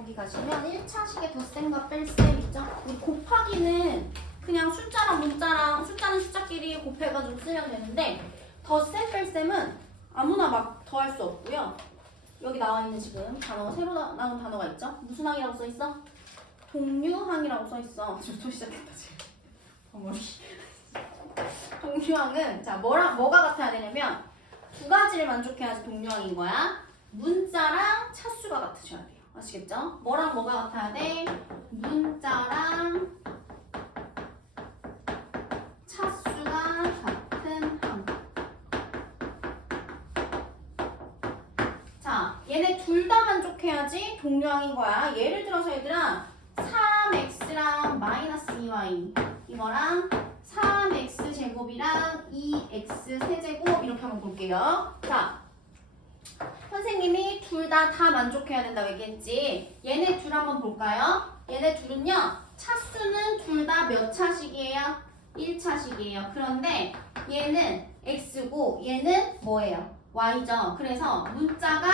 거기 가시면 1차식에 덧셈과 뺄셈 있죠? 이 곱하기는 그냥 숫자랑 문자랑 숫자는 숫자끼리 곱해가지고 쓰면 되는데 덧셈 뺄셈은 아무나 막 더할 수 없고요. 여기 나와 있는 지금 단어가 새로 나- 나온 단어가 있죠? 무슨 항이라고 써 있어? 동류항이라고 써 있어. 저또 시작했다 지금. 동류항은 자 뭐랑 뭐가 같아야 되냐면 두 가지를 만족해야지 동류항인 거야. 문자랑 차수가 같으셔야 돼요. 아시겠죠? 뭐랑 뭐가 같아야 돼? 문자랑 차수가 같은 항. 자, 얘네 둘 다 만족해야지 동류항인 거야. 예를 들어서 얘들아 3x랑 마이너스 2y 이거랑 3x 제곱이랑 2x 세제곱 이렇게 한번 볼게요. 자, 선생님이 둘다 다 만족해야 된다고 얘기했지. 얘네 둘 한번 볼까요? 얘네 둘은요. 차수는 둘 다 몇 차식이에요? 1차식이에요. 그런데 얘는 x고 얘는 뭐예요? y죠. 그래서 문자가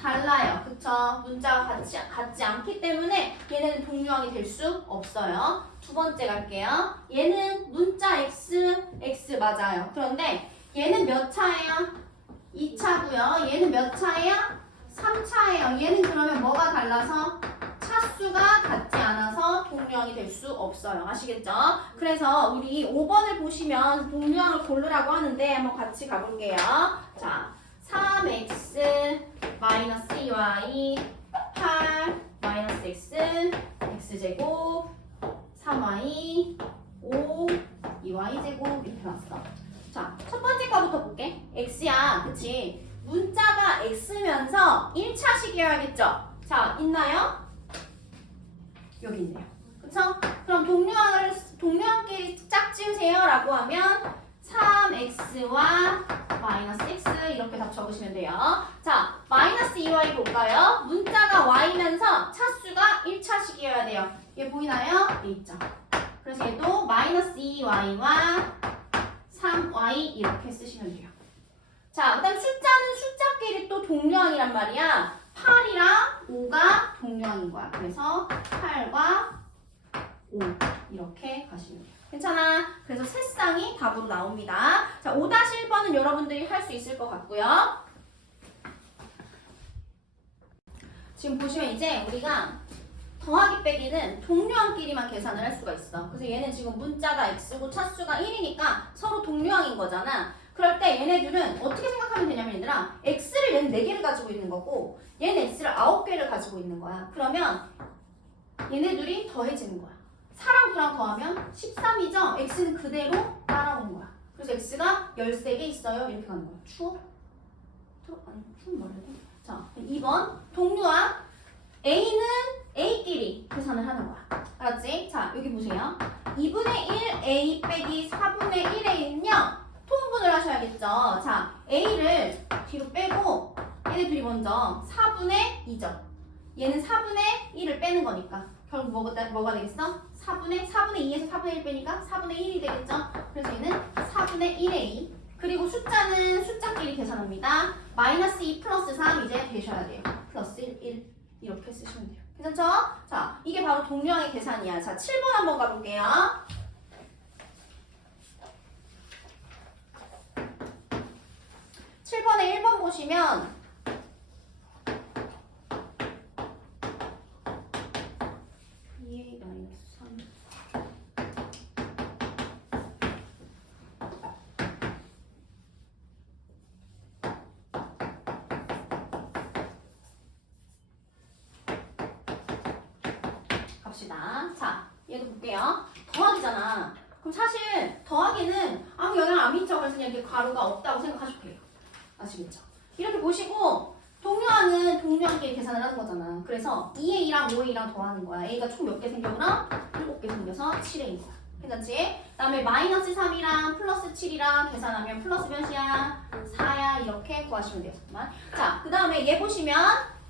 달라요. 그쵸? 문자가 같지, 같지 않기 때문에 얘네는 동류항이 될 수 없어요. 두 번째 갈게요. 얘는 문자 x, x 맞아요. 그런데 얘는 몇 차예요? 2차고요. 얘는 몇 차예요? 3차예요. 얘는 그러면 뭐가 달라서 차수가 같지 않아서 동류항이 될 수 없어요. 아시겠죠? 그래서 우리 5번을 보시면 동류항을 고르라고 하는데 한번 같이 가볼게요. 자, 3x 마이너스 2y 8 마이너스 x x제곱 3y 5 2y 제곱 이렇게 나왔어. 자, 첫 번째 거부터 볼게. X야, 그치? 문자가 x면서 1차식이어야겠죠? 자, 있나요? 여기 있네요. 그쵸? 그럼 동류항을, 동류항끼리 짝지으세요 라고 하면 3x와 마이너스 x 이렇게 답 적으시면 돼요. 자, 마이너스 2y 볼까요? 문자가 y면서 차수가 1차식이어야 돼요. 얘 보이나요? 얘 있죠. 그래서 얘도 마이너스 2y와 3y 이렇게 쓰시면 돼요. 자, 그 다음 숫자는 숫자끼리 또 동류항이란 말이야. 8이랑 5가 동류항인 거야. 그래서 8과 5 이렇게 가시면 돼요. 괜찮아? 그래서 세 쌍이 답으로 나옵니다. 자, 5-1번은 여러분들이 할 수 있을 것 같고요. 지금 보시면 이제 우리가 더하기 빼기는 동류항끼리만 계산을 할 수가 있어. 그래서 얘는 지금 문자가 x고 차수가 1이니까 서로 동류항인 거잖아. 그럴 때 얘네들은 어떻게 생각하면 되냐면 얘들아 x를 얘는 4개를 가지고 있는 거고 얘는 x를 9개를 가지고 있는 거야. 그러면 얘네들이 더해지는 거야. 4랑 9랑 더하면 13이죠? x는 그대로 따라오는 거야. 그래서 x가 13개 있어요. 이렇게 가는 거야. 추워? 추워? 아니, 추운 말해야 돼? 자, 2번 동류항 a는 a끼리 계산을 하는 거야. 알았지? 자, 여기 보세요. 2분의 1 a 빼기 4분의 1a는요. 통분을 하셔야겠죠. 자, a를 뒤로 빼고 얘네 둘이 먼저 4분의 2죠. 얘는 4분의 1을 빼는 거니까 결국 뭐가, 뭐가 되겠어? 4분의 4분의 2에서 4분의 1 빼니까 4분의 1이 되겠죠. 그래서 얘는 4분의 1a 그리고 숫자는 숫자끼리 계산합니다. 마이너스 2 플러스 3 이제 되셔야 돼요. 플러스 1, 1 이렇게 쓰시면 돼요. 괜찮죠? 자, 이게 바로 동류항의 계산이야. 자, 7번 한번 가볼게요. 7번에 1번 보시면 2a 마이너스 3 갑시다. 자, 얘도 볼게요. 더하기잖아. 그럼 사실 더하기는 아무 영향 안 미쳐. 그래서 그냥 이렇게 가루가 없다고 생각하셔도 돼요. 아시겠죠? 이렇게 보시고 동류항은 동류항끼리 계산을 하는 거잖아. 그래서 2a랑 5a랑 더하는 거야. a가 총 몇 개 생겼구나? 7개 생겨서 7a인 거야. 괜찮지? 그 다음에 마이너스 3이랑 플러스 7이랑 계산하면 플러스 몇이야? 4야 이렇게 구하시면 돼요. 잠깐만. 자, 그 다음에 얘 보시면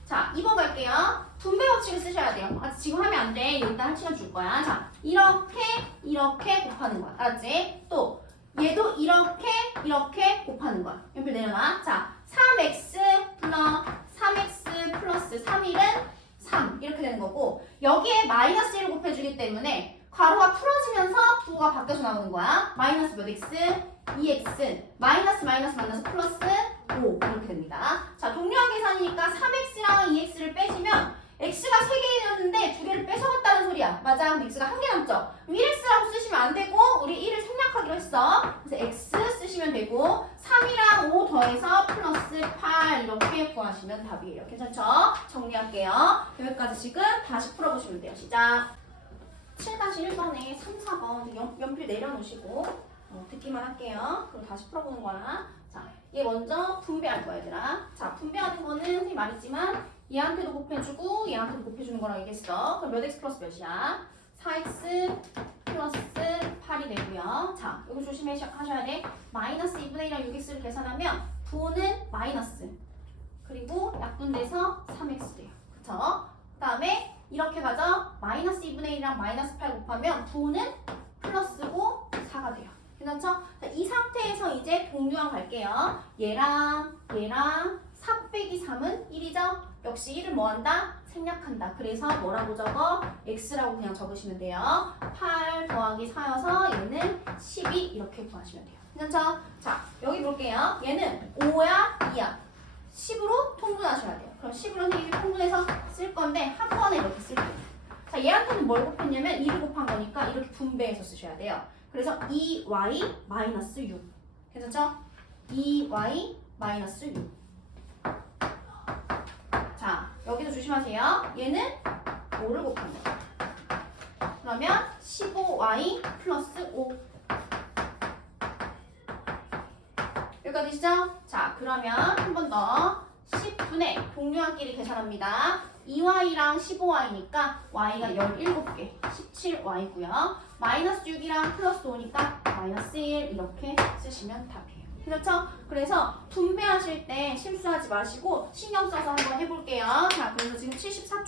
자, 2번 갈게요. 분배 법칙을 쓰셔야 돼요. 아, 지금 하면 안 돼. 한 시간 줄 거야. 자, 이렇게, 이렇게 곱하는 거야. 알았지? 또, 얘도 이렇게, 이렇게 곱하는 거야. 연필 내려놔. 자, 3x 플러스 3x 플러스 3일은 거고 여기에 마이너스 1을 곱해주기 때문에 괄호가 풀어지면서 부호가 바뀌어서 나오는 거야. 마이너스 몇 x? 2x 마이너스 마이너스 만나서 플러스 5 이렇게 됩니다. 자 동료한 계산이니까 3x랑 2x를 빼주면 x가 3개였는데 두개 맞아. 그럼 x가 한 개 남죠. 1x라고 쓰시면 안 되고 우리 1을 생략하기로 했어. 그래서 x 쓰시면 되고 3이랑 5 더해서 플러스 8 이렇게 구하시면 답이에요. 괜찮죠? 정리할게요. 여기까지 지금 다시 풀어보시면 돼요. 시작. 7-1번에 3, 4번 연, 연필 내려놓으시고 어, 듣기만 할게요. 그럼 다시 풀어보는 거야. 자, 얘 먼저 분배할 거야, 얘들아. 자, 분배하는 거는 선생님 말했지만 얘한테도 곱해주고 얘한테도 곱해주는 거랑 얘기했어. 그럼 몇 x 플러스 몇이야? 4x 플러스 8이 되고요. 자, 이거 조심해 하셔야 돼. 마이너스 2분의 1이랑 6x를 계산하면 부호는 마이너스 그리고 약분돼서 3x 돼요. 그쵸? 그 다음에 이렇게 가죠. 마이너스 2분의 1이랑 마이너스 8 곱하면 부호는 플러스고 4가 돼요. 괜찮죠? 자, 이 상태에서 이제 동류항 갈게요. 얘랑 얘랑 4 빼기 3은 1이죠? 역시 1을 뭐한다? 생략한다. 그래서 뭐라고 적어? x라고 그냥 적으시면 돼요. 8 더하기 4여서 얘는 12 이렇게 구하시면 돼요. 괜찮죠? 자, 여기 볼게요. 얘는 5야, 2야. 10으로 통분하셔야 돼요. 그럼 10으로 선생님이 통분해서 쓸 건데 한 번에 이렇게 쓸게요. 자, 얘한테는 뭘 곱했냐면 2를 곱한 거니까 이렇게 분배해서 쓰셔야 돼요. 그래서 2y 마이너스 6. 괜찮죠? 2y 마이너스 6. 자, 여기도 조심하세요. 얘는 5를 곱한 거예요. 그러면 15y 플러스 5. 여기까지 시죠? 자, 그러면 한 번 더 10분의 동료한끼리 계산합니다. 2y랑 15y니까 y가 17개, 17y고요. 마이너스 6이랑 플러스 5니까 마이너스 1 이렇게 쓰시면 답이에요. 그렇죠? 그래서 분배하실 때 실수하지 마시고 신경 써서 한번 해볼게요. 자, 그래서 지금 74쪽